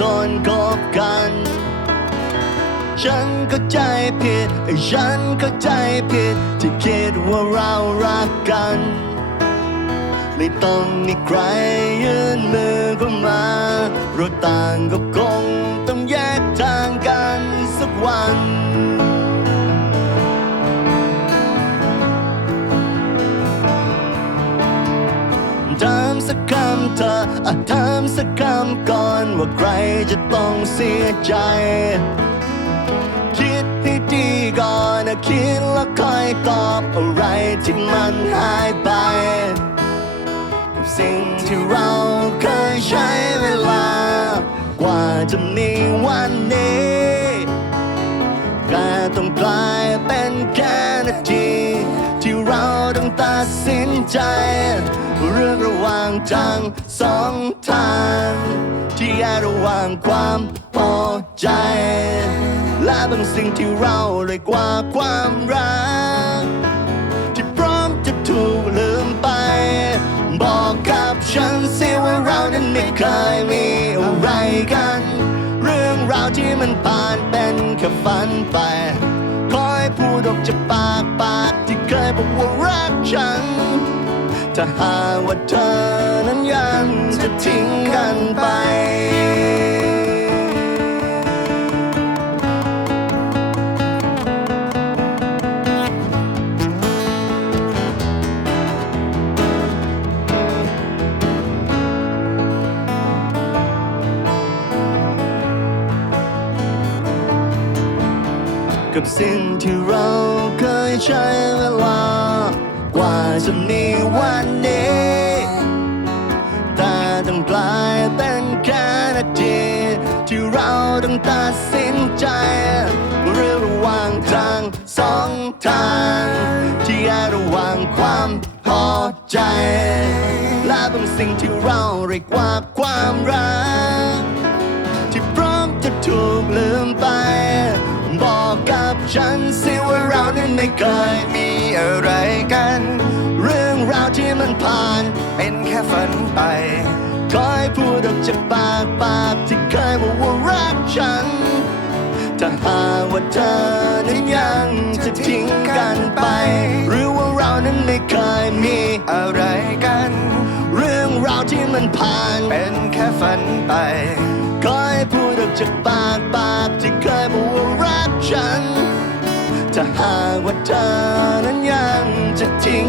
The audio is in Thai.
คนคบกัน ฉันก็ใจผิด ฉันก็ใจผิด ที่คิดว่าเรารักกัน ไม่ต้องมีใครยื่นมือเข้ามาเราต่างก็คงต้องแยกทางกันสักวันถามสักคำเธอถามสักคำ ก่อนว่าใครจะต้องเสียใจ คิดให้ดีก่อนนะคิดแล้วค่อยตอบอะไรที่มันหายไป กับสิ่งที่เราเคยใช้เวลา กว่าจะมีวันนี้ สินใจ เรื่องระหว่างทางสองทาง ที่แยกระหว่างความพอใจ และบางสิ่งที่เราเลยกว่าความรัก ที่พร้อมจะถูกลืมไป บอกกับฉันสิว่าเรานั้นไม่เคยมีอะไรกัน เรื่องราวที่มันผ่านเป็นแค่ฝันไป คอยพูดออกจากปากปากที่เคยบอกว่า ถ้าหากว่าเธอนั้นยังจะทิ้งกันไป กับสิ่งที่เราเคยใช้เวลา จะมีวันนี้แต่ต้องกลายเป็นแค่นาทีที่เราต้องตัดสินใจเรื่องระหว่างทางสองทางที่แยระหว่างความพอใจ และบางสิ่งที่เราเรียกว่าความรัก ที่พร้อมจะถูกลืมไป บอกกับฉันสิว่าเรานั้นไม่เคยมีอะไรกัน ที่มันผ่าน เป็นแค่ฝันไปคอยพูดออกจากปากปากที่เคยบอกว่ารักฉันถ้าหาว่าเธอนั้นยังจะทิ้งกันไป หรือว่าเรานั้นไม่เคยมีอะไรกัน เรื่องราวที่มันผ่านเป็นแค่ฝันไปคอยพูดออกจากปากปากที่เคยบอกว่ารักฉันถ้าหากว่าเธอนั้นยังจะทิ้ง